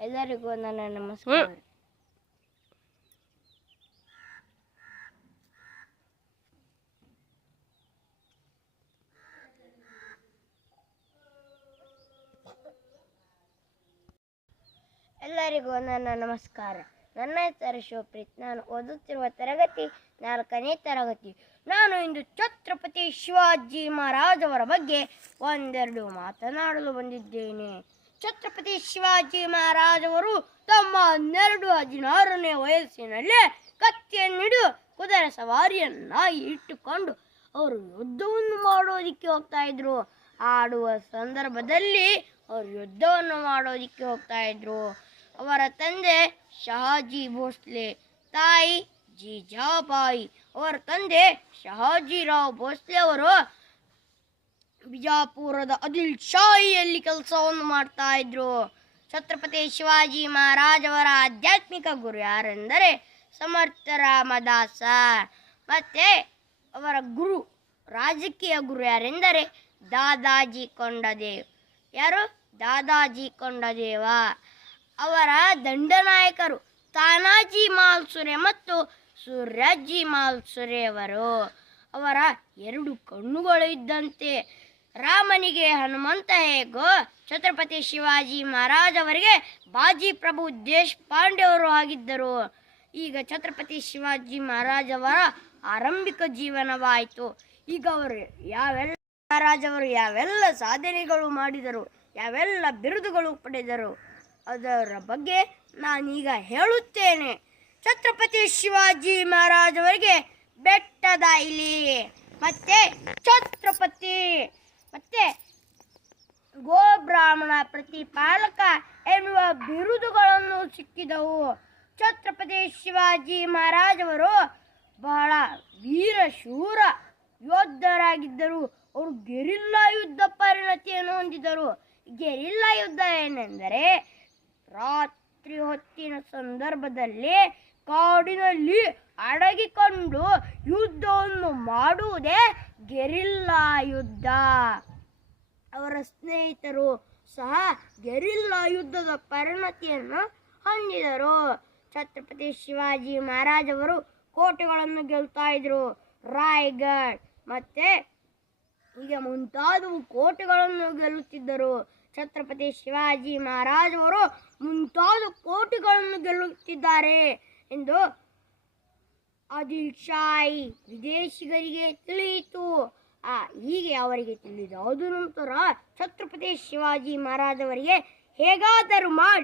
ಎಲ್ಲರಿಗೂ ನನ್ನ ನಮಸ್ಕಾರ. ಎಲ್ಲರಿಗೂ ನನ್ನ ನಮಸ್ಕಾರ. ನನ್ನ ಹೆಸರು ಶೋಪ್ರೀತ್. ನಾನು ಓದುತ್ತಿರುವ ತರಗತಿ 4ನೇ ತರಗತಿ. ನಾನು ಇಂದು ಛತ್ರಪತಿ ಶಿವಾಜಿ ಮಹಾರಾಜ್ ಅವರ ಬಗ್ಗೆ ಒಂದೆರಡು ಮಾತನಾಡಲು ಬಂದಿದ್ದೇನೆ. ಛತ್ರಪತಿ ಶಿವಾಜಿ ಮಹಾರಾಜ್ ಅವರು ತಮ್ಮ 16ನೇ ವಯಸ್ಸಿನಲ್ಲೇ ಕತ್ತಿಯನ್ನಿಡಿದು ಕುದುರೆ ಸವಾರಿಯನ್ನಾಗಿ ಇಟ್ಟುಕೊಂಡು ಅವರು ಯುದ್ಧವನ್ನು ಮಾಡೋದಿಕ್ಕೆ ಹೋಗ್ತಾ ಇದ್ರು. ಆಡುವ ಸಂದರ್ಭದಲ್ಲಿ ಅವರು ಯುದ್ಧವನ್ನು ಮಾಡೋದಿಕ್ಕೆ ಹೋಗ್ತಾ ಇದ್ರು. ಅವರ ತಂದೆ ಶಹಾಜಿ ಭೋಸ್ಲೆ, ತಾಯಿ ಜೀಜಾಬಾಯಿ. ಅವರ ತಂದೆ ಶಹಾಜಿರಾವ್ ಭೋಸ್ಲೆ ಅವರು ಬಿಜಾಪುರದ ಆದಿಲ್ ಶಾಹಿಯಲ್ಲಿ ಕೆಲಸವನ್ನು ಮಾಡ್ತಾ ಇದ್ರು. ಛತ್ರಪತಿ ಶಿವಾಜಿ ಮಹಾರಾಜ್ ಅವರ ಆಧ್ಯಾತ್ಮಿಕ ಗುರು ಯಾರೆಂದರೆ ಸಮರ್ಥ ರಾಮದಾಸ. ಮತ್ತೆ ಅವರ ಗುರು ರಾಜಕೀಯ ಗುರು ಯಾರೆಂದರೆ ದಾದಾಜಿ ಕೊಂಡದೇವ್. ಯಾರು? ದಾದಾಜಿ ಕೊಂಡದೇವ. ಅವರ ದಂಡನಾಯಕರು ತಾನಾಜಿ ಮಾಲ್ಸುರೆ ಮತ್ತು ಸೂರ್ಯಾಜಿ ಮಾಲ್ಸುರೆ ಅವರು. ಅವರ 2 ಕಣ್ಣುಗಳು ಇದ್ದಂತೆ. ರಾಮನಿಗೆ ಹನುಮಂತ ಹೇಗೋ ಛತ್ರಪತಿ ಶಿವಾಜಿ ಮಹಾರಾಜ್ ಅವರಿಗೆ ಬಾಜಿ ಪ್ರಭು ದೇಶಪಾಂಡೆ ಅವರು ಆಗಿದ್ದರು. ಈಗ ಛತ್ರಪತಿ ಶಿವಾಜಿ ಮಹಾರಾಜ್ ಅವರ ಆರಂಭಿಕ ಜೀವನವಾಯಿತು. ಈಗ ಅವರು ಯಾವೆಲ್ಲ ಸಾಧನೆಗಳು ಮಾಡಿದರು, ಯಾವೆಲ್ಲ ಬಿರುದುಗಳು ಪಡೆದರು, ಅದರ ಬಗ್ಗೆ ನಾನೀಗ ಹೇಳುತ್ತೇನೆ. ಛತ್ರಪತಿ ಶಿವಾಜಿ ಮಹಾರಾಜ್ ಅವರಿಗೆ ಬೆಟ್ಟದ ಇಲಿ, ಮತ್ತೆ ಛತ್ರಪತಿ, ಮತ್ತೆ ಗೋಬ್ರಾಹ್ಮಣ ಪ್ರತಿಪಾಲಕ ಎನ್ನುವ ಬಿರುದುಗಳನ್ನು ಸಿಕ್ಕಿದವು. ಛತ್ರಪತಿ ಶಿವಾಜಿ ಮಹಾರಾಜ್ ಅವರು ಬಹಳ ವೀರಶೂರ ಯೋಧರಾಗಿದ್ದರು. ಅವರು ಗೆರಿಲ್ಲಾ ಯುದ್ಧ ಪರಿಣತಿಯನ್ನು ಹೊಂದಿದರು. ಗೆರಿಲ್ಲಾ ಯುದ್ಧ ಏನೆಂದರೆ ರಾತ್ರಿ ಹೊತ್ತಿನ ಸಂದರ್ಭದಲ್ಲಿ ಕಾಡಿನಲ್ಲಿ ಅಡಗಿಕೊಂಡು ಯುದ್ಧವನ್ನು ಮಾಡುವುದೇ ಗೆರಿಲ್ಲಾ ಯುದ್ಧ. ಅವರ ಸ್ನೇಹಿತರು ಸಹ ಗೆರಿಲ್ಲಾ ಯುದ್ಧದ ಪರಿಣತಿಯನ್ನು ಹೊಂದಿದರು. ಛತ್ರಪತಿ ಶಿವಾಜಿ ಮಹಾರಾಜ್ ಅವರು ಕೋಟೆಗಳನ್ನು ಗೆಲ್ತಾ ಇದ್ರು. ರಾಯ್ಗಢ್ ಮತ್ತೆ ಹೀಗೆ ಮುಂತಾದವು ಕೋಟೆಗಳನ್ನು ಗೆಲ್ಲುತ್ತಿದ್ದರು. ಛತ್ರಪತಿ ಶಿವಾಜಿ ಮಹಾರಾಜ್ ಅವರು ಮುಂತಾದ ಕೋಟೆಗಳನ್ನು ಗೆಲ್ಲುತ್ತಿದ್ದಾರೆ ಎಂದು ಆದಿಲ್ ಶಾಹಿ ವಿದೇಶಿಗರಿಗೆ ತಿಳಿಯಿತು. ಹೀಗೆ ಅವರಿಗೆ ತಿಳಿದಾದ ನಂತರ ಛತ್ರಪತಿ ಶಿವಾಜಿ ಮಹಾರಾಜ್ ಅವರಿಗೆ ಹೇಗಾದರೂ ಮಾಡಿ